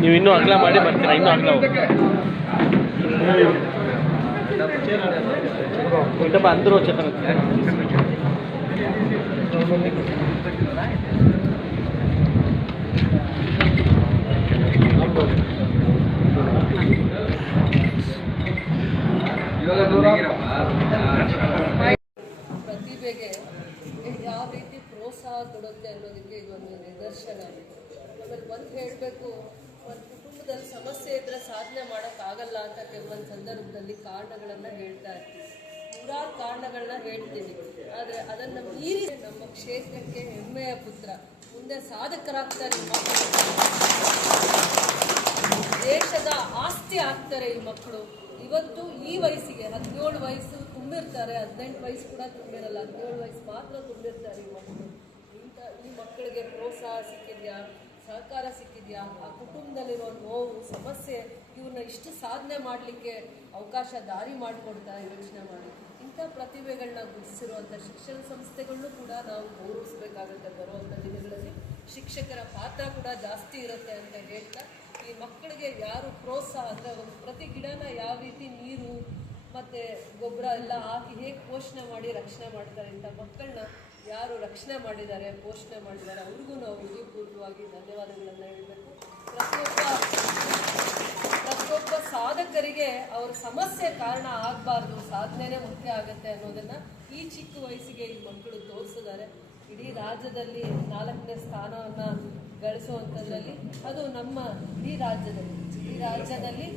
ನೀವು ಇನ್ನೂ ಅಗಲ ಮಾಡಿ ಬರ್ತೀರಾ? ಇನ್ನೂ ಅಗಲ ಅಂದರು ಚೇತನ ಪ್ರತಿಭೆಗೆ ಯಾವ ರೀತಿ ಪ್ರೋತ್ಸಾಹ ಕೊಡುತ್ತೆ ಅನ್ನೋದಕ್ಕೆ ಇದೊಂದು ನಿದರ್ಶನ. ಆಮೇಲೆ ಒಂದು ಹೇಳಬೇಕು, ಒಂದು ಕುಟುಂಬದಲ್ಲಿ ಸಮಸ್ಯೆ ಇದ್ದರೆ ಸಾಧನೆ ಮಾಡೋಕ್ಕಾಗಲ್ಲ ಅಂತ ಕೆಲವೊಂದು ಸಂದರ್ಭದಲ್ಲಿ ಕಾರಣಗಳನ್ನು ಹೇಳ್ತಾ ಇರ್ತೀವಿ. ನೂರಾರು ಕಾರಣಗಳನ್ನ ಹೇಳ್ತೀವಿ, ಆದರೆ ಅದನ್ನು ಮೀರಿ ನಮ್ಮ ಕ್ಷೇತ್ರಕ್ಕೆ ಹೆಮ್ಮೆಯ ಪುತ್ರ, ಮುಂದೆ ಸಾಧಕರಾಗ್ತಾರೆ ಈ ಮಕ್ಕಳು, ದೇಶದ ಆಸ್ತಿ ಆಗ್ತಾರೆ ಈ ಮಕ್ಕಳು. ಇವತ್ತು ಈ ವಯಸ್ಸಿಗೆ 17 ವಯಸ್ಸು ತುಂಬಿರ್ತಾರೆ, 18 ವಯಸ್ಸು ಕೂಡ ತುಂಬಿರಲ್ಲ, 17 ವಯಸ್ಸು ಮಾತ್ರ ತುಂಬಿರ್ತಾರೆ ಈ ಮಕ್ಕಳು. ಈ ಮಕ್ಕಳಿಗೆ ಪ್ರೋತ್ಸಾಹ ಸಿಕ್ಕಿದೆಯಾ, ಸಹಕಾರ ಸಿಕ್ಕಿದೆಯಾ, ಆ ಕುಟುಂಬದಲ್ಲಿರೋ ನೋವು ಸಮಸ್ಯೆ ಇವ್ರನ್ನ ಇಷ್ಟು ಸಾಧನೆ ಮಾಡಲಿಕ್ಕೆ ಅವಕಾಶ ದಾರಿ ಮಾಡಿಕೊಡ್ತಾ ಯೋಚನೆ ಮಾಡಿ. ಇಂಥ ಪ್ರತಿಭೆಗಳನ್ನ ಗುರುತಿಸಿರುವಂಥ ಶಿಕ್ಷಣ ಸಂಸ್ಥೆಗಳನ್ನೂ ಕೂಡ ನಾವು ಗೌರವಿಸಬೇಕಾಗುತ್ತೆ. ಬರುವಂಥ ದಿನಗಳಲ್ಲಿ ಶಿಕ್ಷಕರ ಪಾತ್ರ ಕೂಡ ಜಾಸ್ತಿ ಇರುತ್ತೆ ಅಂತ ಹೇಳ್ತಾ, ಈ ಮಕ್ಕಳಿಗೆ ಯಾರು ಪ್ರೋತ್ಸಾಹ ಅಂದರೆ ಒಂದು ಪ್ರತಿ ಗಿಡನ ಯಾವ ರೀತಿ ನೀರು ಮತ್ತು ಗೊಬ್ಬರ ಎಲ್ಲ ಹಾಕಿ ಹೇಗೆ ಪೋಷಣೆ ಮಾಡಿ ರಕ್ಷಣೆ ಮಾಡ್ತಾರೆ, ಇಂಥ ಮಕ್ಕಳನ್ನ ಯಾರು ರಕ್ಷಣೆ ಮಾಡಿದ್ದಾರೆ, ಪೋಷಣೆ ಮಾಡಿದ್ದಾರೆ, ಅವ್ರಿಗೂ ನಾವು ಹೃದಯಪೂರ್ವಕವಾಗಿ ಧನ್ಯವಾದಗಳನ್ನು ಹೇಳಬೇಕು. ಪ್ರತಿಯೊಬ್ಬ ಸಾಧಕರಿಗೆ ಅವ್ರ ಸಮಸ್ಯೆ ಕಾರಣ ಆಗಬಾರ್ದು, ಸಾಧನೆನೇ ಮುಖ್ಯ ಆಗುತ್ತೆ ಅನ್ನೋದನ್ನು ಈ ಚಿಕ್ಕ ವಯಸ್ಸಿಗೆ ಈ ಮಕ್ಕಳು ತೋರಿಸಿದ್ದಾರೆ. ಇಡೀ ರಾಜ್ಯದಲ್ಲಿ 4ನೇ ಸ್ಥಾನವನ್ನು ಗಳಿಸುವಂಥದ್ರಲ್ಲಿ ಅದು ನಮ್ಮ ಇಡೀ ರಾಜ್ಯದಲ್ಲಿ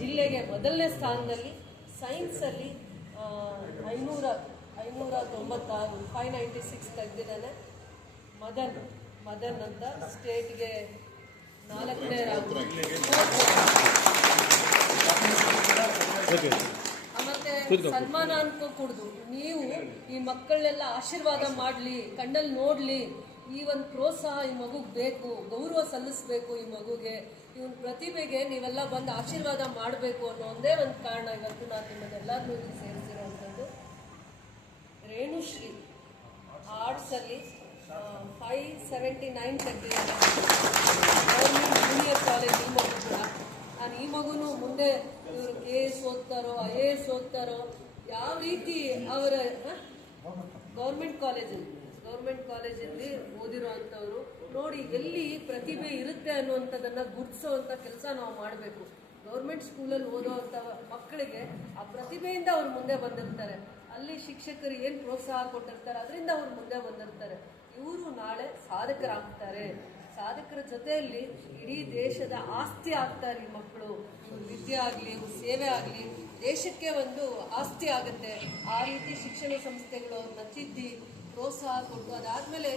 ಜಿಲ್ಲೆಗೆ ಮೊದಲನೇ ಸ್ಥಾನದಲ್ಲಿ. ಸೈನ್ಸಲ್ಲಿ 596 596 ತೆಗೆದಿದ್ದಾನೆ. ಮದನ್ ಅಂತ ಸ್ಟೇಟ್ಗೆ 4ನೇ ರ್ಯಾಂಕ್. ಮತ್ತೆ ಸನ್ಮಾನ ಅನ್ಕೋ ಕುಡ್ದು ನೀವು ಈ ಮಕ್ಕಳನ್ನೆಲ್ಲ ಆಶೀರ್ವಾದ ಮಾಡಲಿ, ಕಣ್ಣಲ್ಲಿ ನೋಡಲಿ, ಈ ಒಂದು ಪ್ರೋತ್ಸಾಹ ಈ ಮಗುಗೆ ಬೇಕು, ಗೌರವ ಸಲ್ಲಿಸಬೇಕು ಈ ಮಗುಗೆ, ಇವನ್ ಪ್ರತಿಭೆಗೆ ನೀವೆಲ್ಲ ಬಂದು ಆಶೀರ್ವಾದ ಮಾಡಬೇಕು ಅನ್ನೋ ಒಂದೇ ಒಂದು ಕಾರಣ ಇವತ್ತು ನಾನು ನಿಮ್ಮನ್ನೆಲ್ಲರೂ ಸೇರಿಸಿರುವಂಥದ್ದು. ರೇಣುಶ್ರೀ ಆರ್ಟ್ಸಲ್ಲಿ 579 ತೆಗೆದಿದ್ದಾರೆ, ಗೌರ್ಮೆಂಟ್ ಜೂನಿಯರ್ ಕಾಲೇಜ್. ಈ ಮಗು ಕೂಡ ನಾನು ಈ ಮಗುನು ಮುಂದೆ ಇವರು KS ಓದ್ತಾರೋ IAS ಓದ್ತಾರೋ, ಯಾವ ರೀತಿ ಅವರ ಗೌರ್ಮೆಂಟ್ ಕಾಲೇಜಲ್ಲಿ ಓದಿರೋ ನೋಡಿ ಎಲ್ಲಿ ಪ್ರತಿಭೆ ಇರುತ್ತೆ ಅನ್ನುವಂಥದ್ದನ್ನು ಗುರುತಿಸೋವಂಥ ಕೆಲಸ ನಾವು ಮಾಡಬೇಕು. ಗೌರ್ಮೆಂಟ್ ಸ್ಕೂಲಲ್ಲಿ ಓದೋವಂಥ ಮಕ್ಕಳಿಗೆ ಆ ಪ್ರತಿಭೆಯಿಂದ ಅವ್ರು ಮುಂದೆ ಬಂದಿರ್ತಾರೆ, ಅಲ್ಲಿ ಶಿಕ್ಷಕರು ಏನು ಪ್ರೋತ್ಸಾಹ ಕೊಟ್ಟಿರ್ತಾರೆ ಅದರಿಂದ ಅವ್ರು ಮುಂದೆ ಬಂದಿರ್ತಾರೆ. ಇವರು ನಾಳೆ ಸಾಧಕರಾಗ್ತಾರೆ. ಸಾಧಕರ ಜೊತೆಯಲ್ಲಿ ಇಡೀ ದೇಶದ ಆಸ್ತಿ ಆಗ್ತಾರೆ ಈ ಮಕ್ಕಳು. ಇವ್ರ ವಿದ್ಯೆ ಆಗಲಿ, ಇವ್ರ ಸೇವೆ ಆಗಲಿ ದೇಶಕ್ಕೆ ಒಂದು ಆಸ್ತಿ ಆಗುತ್ತೆ. ಆ ರೀತಿ ಶಿಕ್ಷಣ ಸಂಸ್ಥೆಗಳು ಅವ್ರನ್ನ ತಿದ್ದಿ ಪ್ರೋತ್ಸಾಹ ಕೊಟ್ಟು, ಅದಾದಮೇಲೆ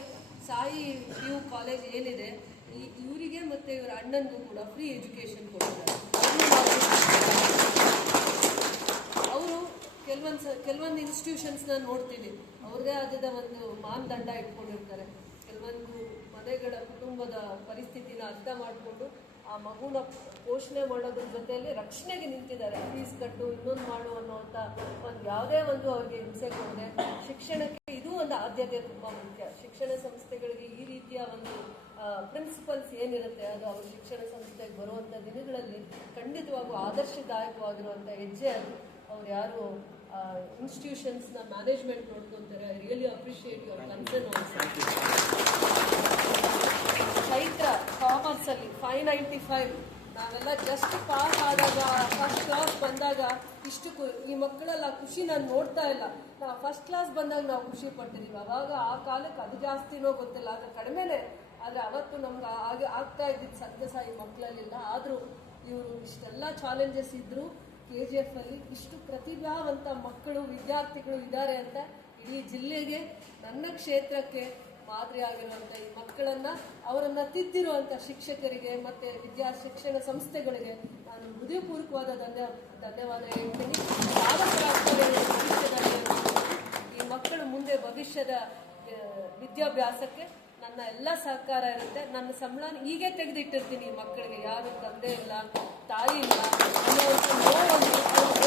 ಸಾಯಿ PU ಕಾಲೇಜ್ ಏನಿದೆ, ಇವರಿಗೆ ಮತ್ತು ಇವರ ಅಣ್ಣನಿಗೂ ಕೂಡ ಫ್ರೀ ಎಜುಕೇಷನ್ ಕೊಟ್ಟಿದ್ದಾರೆ. ಅವರು ಕೆಲವೊಂದು ಇನ್ಸ್ಟಿಟ್ಯೂಷನ್ಸ್ನ ನೋಡ್ತೀವಿ, ಅವ್ರದೇ ಆದ ಒಂದು ಮಾನದಂಡ ಇಟ್ಕೊಂಡಿರ್ತಾರೆ. ಕೆಲವೊಂದು ಮನೆಗಳ ಕುಟುಂಬದ ಪರಿಸ್ಥಿತಿನ ಅರ್ಥ ಮಾಡಿಕೊಂಡು ಆ ಮಗುನ ಪೋಷಣೆ ಮಾಡೋದ್ರ ಜೊತೆಯಲ್ಲಿ ರಕ್ಷಣೆಗೆ ನಿಂತಿದ್ದಾರೆ. ಫೀಸ್ ಕಟ್ಟು, ಇನ್ನೊಂದು ಮಾಡು ಅನ್ನೋವಂಥ ಒಂದು ಯಾವುದೇ ಒಂದು ಅವ್ರಿಗೆ ಹಿಂಸೆ ಕೊಡದೆ ಶಿಕ್ಷಣಕ್ಕೆ ಇದು ಒಂದು ಆದ್ಯತೆ ತುಂಬ ಮುಖ್ಯ. ಶಿಕ್ಷಣ ಸಂಸ್ಥೆಗಳಿಗೆ ಈ ರೀತಿಯ ಒಂದು ಪ್ರಿನ್ಸಿಪಲ್ಸ್ ಏನಿರುತ್ತೆ ಅದು ಅವ್ರ ಶಿಕ್ಷಣ ಸಂಸ್ಥೆಗೆ ಬರುವಂಥ ದಿನಗಳಲ್ಲಿ ಖಂಡಿತವಾಗೂ ಆದರ್ಶದಾಯಕವಾಗಿರುವಂಥ ಹೆಜ್ಜೆ ಅದು. ಅವ್ರು ಯಾರು ಇನ್ಸ್ಟಿಟ್ಯೂಷನ್ಸ್ನ ಮ್ಯಾನೇಜ್ಮೆಂಟ್ ನೋಡ್ಕೊತಾರೆ. I really appreciate your concern also. Chaitra ಕಾಮರ್ಸಲ್ಲಿ 595. ನಾವೆಲ್ಲ ಜಸ್ಟ್ ಪಾಸ್ ಆದಾಗ, ಫಸ್ಟ್ ಕ್ಲಾಸ್ ಬಂದಾಗ ಇಷ್ಟು ಈ ಮಕ್ಕಳೆಲ್ಲ ಖುಷಿ ನಾನು ನೋಡ್ತಾ ಇಲ್ಲ. ನಾವು ಫಸ್ಟ್ ಕ್ಲಾಸ್ ಬಂದಾಗ ನಾವು ಖುಷಿ ಪಟ್ಟಿದ್ದೀವಿ. ಅವಾಗ ಆ ಕಾಲಕ್ಕೆ ಅದು ಜಾಸ್ತಿನೋ ಗೊತ್ತಿಲ್ಲ, ಆಗ ಕಡಿಮೆನೇ. ಆದರೆ ಅವತ್ತು ನಮ್ಗೆ ಆಗ್ತಾ ಇದ್ದಿದ್ದು ಸದ್ಯ ಈ ಮಕ್ಕಳಲ್ಲಿಲ್ಲ. ಆದರೂ ಇವರು ಇಷ್ಟೆಲ್ಲ ಚಾಲೆಂಜಸ್ ಇದ್ದರೂ KGF ಅಲ್ಲಿ ಇಷ್ಟು ಪ್ರತಿಭಾವಂತ ಮಕ್ಕಳು, ವಿದ್ಯಾರ್ಥಿಗಳು ಇದ್ದಾರೆ ಅಂತ ಇಡೀ ಜಿಲ್ಲೆಗೆ, ನನ್ನ ಕ್ಷೇತ್ರಕ್ಕೆ ಮಾದರಿ ಆಗಿರುವಂಥ ಈ ಮಕ್ಕಳನ್ನ ಅವರನ್ನ ತಿದ್ದಿರುವಂಥ ಶಿಕ್ಷಕರಿಗೆ ಮತ್ತೆ ಶಿಕ್ಷಣ ಸಂಸ್ಥೆಗಳಿಗೆ ನಾನು ಹೃದಯಪೂರ್ವಕವಾದ ಧನ್ಯವಾದ ಹೇಳ್ತೀನಿ. ಸಾಧಕರಾಗ್ತಾರೆ ಭವಿಷ್ಯದಲ್ಲಿ. ಈ ಮಕ್ಕಳು ಮುಂದೆ ಭವಿಷ್ಯದ ವಿದ್ಯಾಭ್ಯಾಸಕ್ಕೆ ನನ್ನ ಎಲ್ಲ ಸಹಕಾರ ಇರುತ್ತೆ. ನನ್ನ ಸಂಬಳ ಹೀಗೆ ತೆಗೆದಿಟ್ಟಿರ್ತೀನಿ. ಈ ಮಕ್ಕಳಿಗೆ ಯಾರು ತಂದೆ ಇಲ್ಲ, ತಾಯಿ ಇಲ್ಲ ಅನ್ನೋವಂಥ ನೋವನ್ನು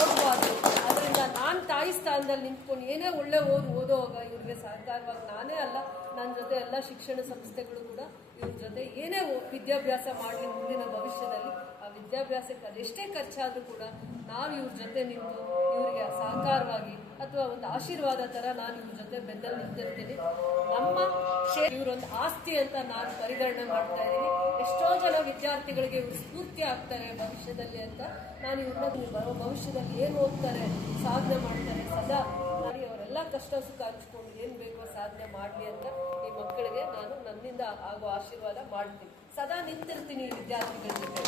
ಓದಬಾರ್ದು. ಅದರಿಂದ ನಾನು ತಾಯಿ ಸ್ಥಾನದಲ್ಲಿ ನಿಂತ್ಕೊಂಡು ಏನೇ ಒಳ್ಳೆ ಓದೋವಾಗ ಇವ್ರಿಗೆ ಸಹಕಾರವಾಗಿ ನಾನೇ ಅಲ್ಲ, ನನ್ನ ಜೊತೆ ಎಲ್ಲ ಶಿಕ್ಷಣ ಸಂಸ್ಥೆಗಳು ಕೂಡ ಇವ್ರ ಜೊತೆ ಏನೇ ವಿದ್ಯಾಭ್ಯಾಸ ಮಾಡಲಿ ಮುಂದಿನ ಭವಿಷ್ಯದಲ್ಲಿ ಆ ವಿದ್ಯಾಭ್ಯಾಸಕ್ಕೆ ಅದೆಷ್ಟೇ ಖರ್ಚಾದರೂ ಕೂಡ ನಾವು ಇವ್ರ ಜೊತೆ ನಿಂತು ಇವರಿಗೆ ಸಹಕಾರವಾಗಿ ಅಥವಾ ಒಂದು ಆಶೀರ್ವಾದ ಥರ ನಾನು ಇವ್ರ ಜೊತೆ ಬೆನ್ನಲ್ಲಿ ನಿಂತಿರ್ತೀನಿ. ನಮ್ಮ ಇವರೊಂದು ಆಸ್ತಿ ಅಂತ ನಾನು ಪರಿಗಣನೆ ಮಾಡ್ತಾ ಇದ್ದೀನಿ. ಎಷ್ಟೋ ಜನ ವಿದ್ಯಾರ್ಥಿಗಳಿಗೆ ಇವರು ಸ್ಫೂರ್ತಿ ಆಗ್ತಾರೆ ಭವಿಷ್ಯದಲ್ಲಿ ಅಂತ ನಾನು ಇವ್ರನ್ನ ಬರೋ ಭವಿಷ್ಯದಲ್ಲಿ ಏನು ಹೋಗ್ತಾರೆ, ಸಾಧನೆ ಮಾಡ್ತಾರೆ, ಸದಾ ಮಾಡಿ ಅವರೆಲ್ಲ ಕಷ್ಟ ಸುಖ ಹಂಚ್ಕೊಂಡು ಏನು ಬೇಕೋ ಸಾಧನೆ ಮಾಡಲಿ ಅಂತ ಈ ಮಕ್ಕಳಿಗೆ ನಾನು ನನ್ನಿಂದ ಆಗೋ ಆಶೀರ್ವಾದ ಮಾಡ್ತೀನಿ. ಸದಾ ನಿಂತಿರ್ತೀನಿ ಈ ವಿದ್ಯಾರ್ಥಿಗಳ ಜೊತೆ.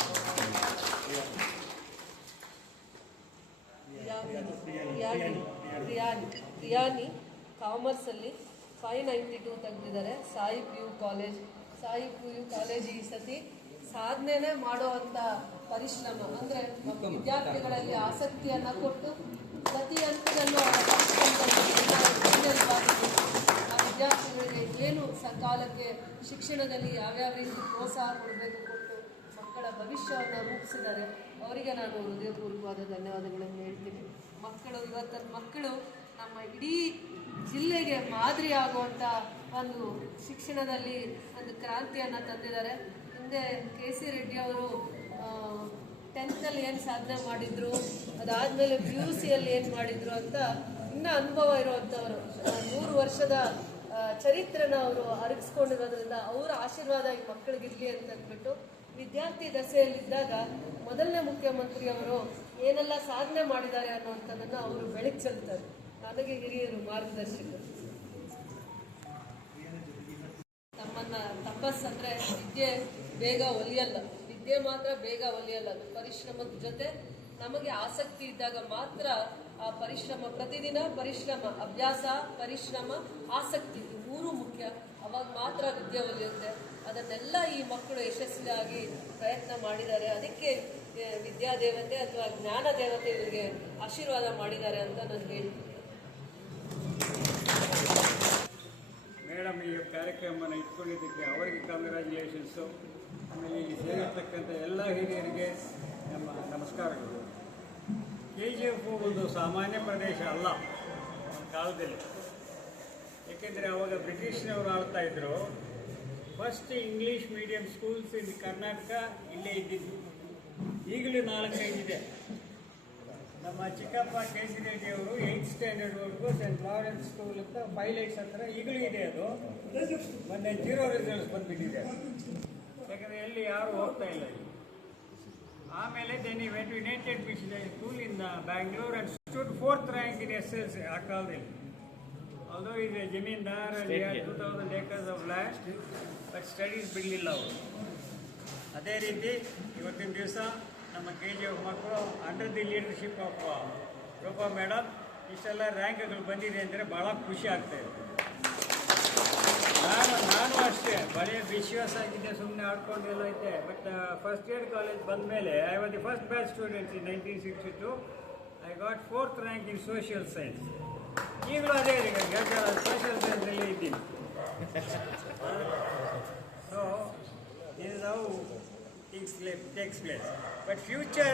ರಿಯಾನಿ ಕಾಮರ್ಸಲ್ಲಿ 592 ತೆಗೆದಿದ್ದಾರೆ. ಸಾಯಿ ಪಿ ಯು ಕಾಲೇಜ್ ಈ ಸತಿ ಸಾಧನೆ ಮಾಡುವಂಥ ಪರಿಶ್ರಮ ಅಂದರೆ ವಿದ್ಯಾರ್ಥಿಗಳಲ್ಲಿ ಆಸಕ್ತಿಯನ್ನು ಕೊಟ್ಟು ಪ್ರತಿ ಹಂತದಲ್ಲೂ ಆ ವಿದ್ಯಾರ್ಥಿಗಳಿಗೆ ಏನು ಸಕಾಲಕ್ಕೆ ಶಿಕ್ಷಣದಲ್ಲಿ ಯಾವ್ಯಾವ ರೀತಿ ಪ್ರೋತ್ಸಾಹ ಕೊಡಬೇಕು ಕೊಟ್ಟು ಮಕ್ಕಳ ಭವಿಷ್ಯವನ್ನು ರೂಪಿಸಿದ್ದಾರೆ. ಅವರಿಗೆ ನಾನು ಹೃದಯಪೂರ್ವಕವಾದ ಧನ್ಯವಾದಗಳನ್ನು ಹೇಳ್ತೀನಿ. ಇವತ್ತಿನ ಮಕ್ಕಳು ನಮ್ಮ ಇಡೀ ಜಿಲ್ಲೆಗೆ ಮಾದರಿ ಆಗುವಂಥ ಒಂದು ಶಿಕ್ಷಣದಲ್ಲಿ ಒಂದು ಕ್ರಾಂತಿಯನ್ನು ತಂದಿದ್ದಾರೆ. ಹಿಂದೆ KC ರೆಡ್ಡಿ ಅವರು 10th ಏನು ಸಾಧನೆ ಮಾಡಿದ್ರು, ಅದಾದಮೇಲೆ PUCಯಲ್ಲಿ ಏನು ಮಾಡಿದ್ರು ಅಂತ ಇನ್ನೂ ಅನುಭವ ಇರುವಂಥವರು 100 ವರ್ಷದ ಚರಿತ್ರೆನ ಅವರು ಅರಗಿಸ್ಕೊಂಡಿರೋದ್ರಿಂದ ಅವರ ಆಶೀರ್ವಾದ ಈ ಮಕ್ಕಳಿಗಿರಲಿ ಅಂತಂದ್ಬಿಟ್ಟು ವಿದ್ಯಾರ್ಥಿ ದಶೆಯಲ್ಲಿದ್ದಾಗ ಮೊದಲನೇ ಮುಖ್ಯಮಂತ್ರಿಯವರು ಏನೆಲ್ಲ ಸಾಧನೆ ಮಾಡಿದ್ದಾರೆ ಅನ್ನುವಂಥದ್ದನ್ನು ಅವರು ಬೆಳಕು ಚೆಲ್ತಾರೆ. ನನಗೆ ಹಿರಿಯರು ಮಾರ್ಗದರ್ಶಕರು. ತಮ್ಮನ್ನ ತಪಸ್ಸಂದ್ರೆ ವಿದ್ಯೆ ಬೇಗ ಒಲಿಯಲ್ಲ, ವಿದ್ಯೆ ಮಾತ್ರ ಬೇಗ ಒಲಿಯಲ್ಲ. ಅದು ಪರಿಶ್ರಮದ ಜೊತೆ ನಮಗೆ ಆಸಕ್ತಿ ಇದ್ದಾಗ ಮಾತ್ರ ಆ ಪರಿಶ್ರಮ, ಪ್ರತಿದಿನ ಪರಿಶ್ರಮ, ಅಭ್ಯಾಸ, ಪರಿಶ್ರಮ, ಆಸಕ್ತಿ ಈ ಮೂರು ಮುಖ್ಯ. ಅವಾಗ ಮಾತ್ರ ವಿದ್ಯೆ ಒಲಿಯುತ್ತೆ. ಅದನ್ನೆಲ್ಲ ಈ ಮಕ್ಕಳು ಯಶಸ್ವಿಯಾಗಿ ಪ್ರಯತ್ನ ಮಾಡಿದ್ದಾರೆ. ಅದಕ್ಕೆ ವಿದ್ಯಾದೇವತೆ ಅಥವಾ ಜ್ಞಾನ ದೇವತೆ ಇವರಿಗೆ ಆಶೀರ್ವಾದ ಮಾಡಿದ್ದಾರೆ ಅಂತ ನಾನು ಹೇಳ್ತೀನಿ. ಮೇಡಮ್ ಈ ಕಾರ್ಯಕ್ರಮವನ್ನು ಇಟ್ಕೊಂಡಿದ್ದಕ್ಕೆ ಅವರಿಗೆ ಕಂಗ್ರ್ಯಾಚುಲೇಷನ್ಸು. ಆಮೇಲೆ ಇಲ್ಲಿ ಸೇರಿರ್ತಕ್ಕಂಥ ಎಲ್ಲ ಹಿರಿಯರಿಗೆ ನಮ್ಮ ನಮಸ್ಕಾರಗಳು. KGF ಒಂದು ಸಾಮಾನ್ಯ ಪ್ರದೇಶ ಅಲ್ಲ ಕಾಲದಲ್ಲಿ. ಏಕೆಂದರೆ ಅವಾಗ ಬ್ರಿಟಿಷ್ನವರು ಆಳ್ತಾ ಇದ್ದರು. First English medium schools in Karnataka ಇಲ್ಲೇ ಇದ್ದಿದ್ದು. ಈಗಲೂ 4-5 ಇದೆ. ನಮ್ಮ ಚಿಕ್ಕಪ್ಪ KC ರೆಡ್ಡಿ ಅವರು 8th ಸ್ಟ್ಯಾಂಡರ್ಡ್ವರೆಗೂ ಸೆಂಟ್ ಲಾರೆನ್ಸ್ ಸ್ಕೂಲ್ ಅಂತ 5 ಲೈಟ್ಸ್ ಹತ್ರ ಈಗಲೂ ಇದೆ. ಅದು ಮೊನ್ನೆ 0 ರಿಸಲ್ಟ್ಸ್ ಬಂದುಬಿಟ್ಟಿದೆ. ಯಾಕಂದರೆ ಎಲ್ಲಿ ಯಾರೂ ಹೋಗ್ತಾ ಇಲ್ಲ ಇಲ್ಲಿ. ಆಮೇಲೆ then went United Mission school in Bangalore and stood 4th rank in SSLC ಆ ಕಾಲದಲ್ಲಿ. although he is a zamindar and he had 2000 acres of land, but studies ಬಿಡಲಿಲ್ಲ ಅವರು. ಅದೇ ರೀತಿ ಇವತ್ತಿನ ದಿವಸ ನಮ್ಮ KGF ಮಕ್ಕಳು under the leadership of Roopa madam ಇಷ್ಟೆಲ್ಲ ರ್ಯಾಂಕ್ಗಳು ಬಂದಿದೆ ಅಂದರೆ ಭಾಳ ಖುಷಿ ಆಗ್ತಾಯಿದೆ. ನಾನು ಅಷ್ಟೇ ಬರೀ ವಿಶ್ವಾಸ ಆಗಿದ್ದೆ, ಸುಮ್ಮನೆ ಆಡ್ಕೊಂಡು ಎಲ್ಲ ಐತೆ. ಬಟ್ ಫಸ್ಟ್ ಇಯರ್ ಕಾಲೇಜ್ ಬಂದ ಮೇಲೆ I was the first batch students in 1962. I got 4th rank in social science. ಈಗಲೂ ಅದೇ ಸೋಷಿಯಲ್ ಸೈನ್ಸಲ್ಲಿ ಇದ್ದೀನಿ. So this is how things takes place. But future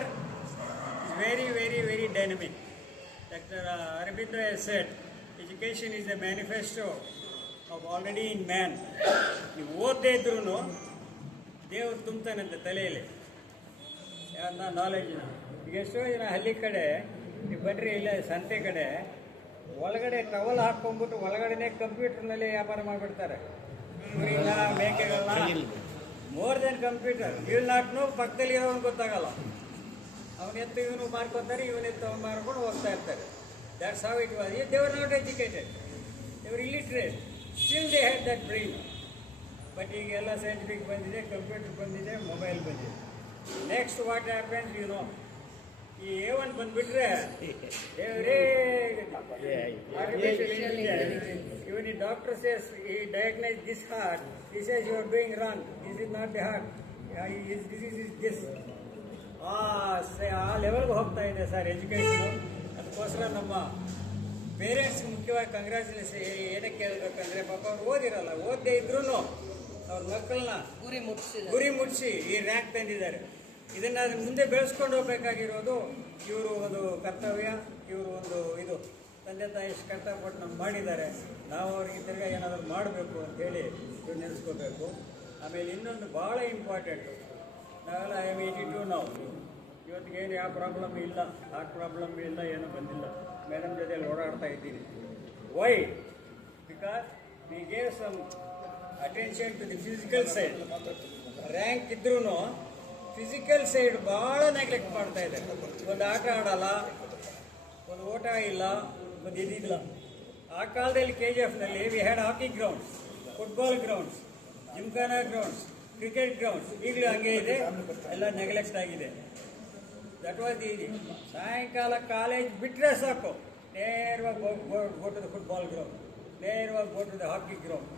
is very, very, very dynamic. Dr. Aurobindo has said, education is a manifesto of already in man. ನೀವು ಓದದೇ ಇದ್ರೂ ದೇವರು ತುಂಬ್ತಾನಂತೆ ತಲೆಯಲ್ಲಿ ನಾಲೆಡ್ಜ್ನ. ಈಗ ಎಷ್ಟೋ ಜನ ಹಳ್ಳಿ ಕಡೆ ನೀವು ಬನ್ನಿರಿ, ಇಲ್ಲ ಸಂತೆ ಕಡೆ ಒಳಗಡೆ ಟವಲ್ ಹಾಕ್ಕೊಂಡ್ಬಿಟ್ಟು ಒಳಗಡೆನೇ ಕಂಪ್ಯೂಟರ್ನಲ್ಲಿ ವ್ಯಾಪಾರ ಮಾಡಿಬಿಡ್ತಾರೆ. ಕುರಿನ ಮೇಕೆಗಳನ್ನ more than computer. Will not know ಪಕ್ಕದಲ್ಲಿ ಇರೋನು ಗೊತ್ತಾಗಲ್ಲ. ಅವನೆತ್ತು ಇವನು ಮಾರ್ಕೊತಾರೆ, ಇವನೆತ್ತು ಮಾರ್ಕೊಂಡು ಹೋಗ್ತಾ ಇರ್ತಾರೆ. That's how it was. They were not educated, they were illiterate, still they had that brain. But ಈಗ ಎಲ್ಲ ಸೈಂಟಿಫಿಕ್ ಬಂದಿದೆ, ಕಂಪ್ಯೂಟರ್ ಬಂದಿದೆ, ಮೊಬೈಲ್ ಬಂದಿದೆ. Next what happens you know. ಈ A1 ಬಂದ್ಬಿಟ್ರೆ ದೇವರೇ ಇವನಿ ಡಾಕ್ಟರ್ ಸೇಸ್ ಈ diagnose this heart he says you are doing wrong, this is not the heart, his disease is this. ಆ ಲೆವೆಲ್ಗೆ ಹೋಗ್ತಾ ಇದೆ ಸರ್ ಎಜುಕೇಷನ್. ಅದಕ್ಕೋಸ್ಕರ ನಮ್ಮ ಪೇರೆಂಟ್ಸ್ಗೆ ಮುಖ್ಯವಾಗಿ ಕಂಗ್ರ್ಯಾಚುಲೇಷನ್ ಏನಕ್ಕೆ ಹೇಳ್ಬೇಕಂದ್ರೆ ಪಾಪ ಅವ್ರು ಓದಿರಲ್ಲ, ಓದದೇ ಇದ್ರೂ ಅವ್ರ ಮಕ್ಕಳನ್ನ ಗುರಿ ಮುಟ್ಟಿಸಿ ಈ ರ್ಯಾಂಕ್ ತಂದಿದ್ದಾರೆ. ಇದನ್ನು ಮುಂದೆ ಬೆಳೆಸ್ಕೊಂಡು ಹೋಗ್ಬೇಕಾಗಿರೋದು ಇವರು ಒಂದು ಕರ್ತವ್ಯ, ಇವರು ಒಂದು ಇದು ತಂದೆ ತಾಯಿ ಎಷ್ಟು ಕಷ್ಟಪಟ್ಟು ನಮ್ಗೆ ಮಾಡಿದ್ದಾರೆ, ನಾವು ಅವ್ರಿಗೆ ತಿರ್ಗಾ ಏನಾದರೂ ಮಾಡಬೇಕು ಅಂತೇಳಿ ಇವ್ರು ನೆನೆಸ್ಕೋಬೇಕು. ಆಮೇಲೆ ಇನ್ನೊಂದು ಭಾಳ ಇಂಪಾರ್ಟೆಂಟು, ನಾವೆಲ್ಲ I am 82 ನಾವು, ಇವತ್ತಿಗೇನು ಯಾವ ಪ್ರಾಬ್ಲಮ್ ಇಲ್ಲ, ಹಾರ್ಟ್ ಪ್ರಾಬ್ಲಮ್ ಇಲ್ಲ, ಏನೂ ಬಂದಿಲ್ಲ, ಮೇಡಮ್ ಜೊತೆಯಲ್ಲಿ ಓಡಾಡ್ತಾ ಇದ್ದೀನಿ. Why? Because we gave some attention to the physical side. Rank ಇದ್ರೂ ಫಿಸಿಕಲ್ ಸೈಡ್ ಭಾಳ ನೆಗ್ಲೆಕ್ಟ್ ಮಾಡ್ತಾ ಇದ್ದಾರೆ. ಒಂದು ಆಟ ಆಡಲ್ಲ, ಒಂದು ಓಟ ಇಲ್ಲ, ಒಂದು ಇದಿಲ್ಲ. ಆ ಕಾಲದಲ್ಲಿ KGFನಲ್ಲಿ we had hockey grounds, football grounds, gymkhana grounds, cricket grounds. ಈಗಲೂ ಹಂಗೆ ಇದೆ, ಎಲ್ಲ ನೆಗ್ಲೆಕ್ಟ್ ಆಗಿದೆ. That was the easy. ಸಾಯಂಕಾಲ ಕಾಲೇಜ್ ಬಿಟ್ಟರೆ ಸಾಕು, ನೇರವಾಗಿ go to the football ground, ನೇರವಾಗಿ go to the hockey ground.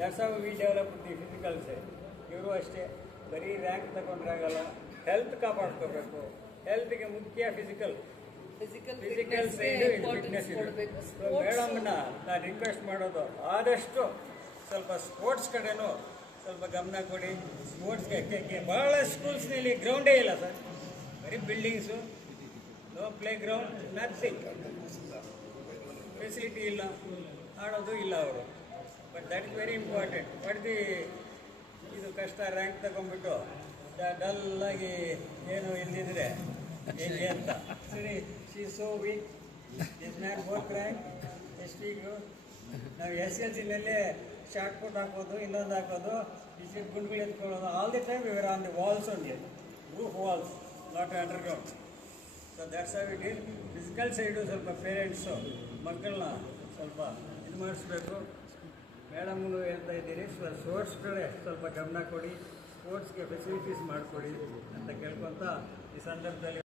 That's how we develop the physical side. ಇವರು ಅಷ್ಟೇ, ಬರೀ ರ್ಯಾಂಕ್ ತಗೊಂಡ್ರಾಗಲ್ಲ, ಹೆಲ್ತ್ ಕಾಪಾಡ್ಕೋಬೇಕು. ಹೆಲ್ತ್ಗೆ ಮುಖ್ಯ ಫಿಸಿಕಲ್ ಸೈಡ್, ಫಿಟ್ನೆಸ್ ಇದೆ. ಮೇಡಮ್ನ ನಾನು ರಿಕ್ವೆಸ್ಟ್ ಮಾಡೋದು, ಆದಷ್ಟು ಸ್ವಲ್ಪ ಸ್ಪೋರ್ಟ್ಸ್ ಕಡೆನೂ ಸ್ವಲ್ಪ ಗಮನ ಕೊಡಿ. ಸ್ಪೋರ್ಟ್ಸ್ಗೆ ಭಾಳ ಸ್ಕೂಲ್ಸ್ನಲ್ಲಿ ಗ್ರೌಂಡೇ ಇಲ್ಲ ಸರ್, ಬರೀ buildings, no play ground, nothing, facility ಇಲ್ಲ, ಆಡೋದು ಇಲ್ಲ ಅವರು. But that is very important. ಬಡ್ದು ಇದು ಕಷ್ಟ, ರ್ಯಾಂಕ್ ತಗೊಂಡ್ಬಿಟ್ಟು ಡಲ್ಲಾಗಿ ಏನು ಇಲ್ದಿದ್ರೆ ಹೇಗೆ ಅಂತ. ಸರಿ, she so weak, this man both rank ಎಷ್ಟಿಗೂ. ನಾವು SLCನಲ್ಲೇ ಶಾರ್ಟ್ ಪುಟ್ ಹಾಕೋದು, ಇನ್ನೊಂದು ಹಾಕೋದು, ಈ ಗುಂಡುಗಳು ಎತ್ಕೊಳ್ಳೋದು. ಆಲ್ ದಿ ಟೈಮ್ ಇವರು on the walls only, roof walls, not underground. So that's how it is. Physical side ಸ್ವಲ್ಪ ಪೇರೆಂಟ್ಸು ಮಕ್ಕಳನ್ನ ಸ್ವಲ್ಪ ಇದು ಮಾಡಿಸ್ಬೇಕು. ಮೇಡಮ್ನು ಹೇಳ್ತಾ ಇದ್ದೀರಿ, ಸ್ಪೋರ್ಟ್ಸ್ ಕಡೆ ಸ್ವಲ್ಪ ಗಮನ ಕೊಡಿ, ಸ್ಪೋರ್ಟ್ಸ್ಗೆ ಫೆಸಿಲಿಟೀಸ್ ಮಾಡಿಕೊಡಿ ಅಂತ ಕೇಳ್ಕೊತ ಈ ಸಂದರ್ಭದಲ್ಲಿ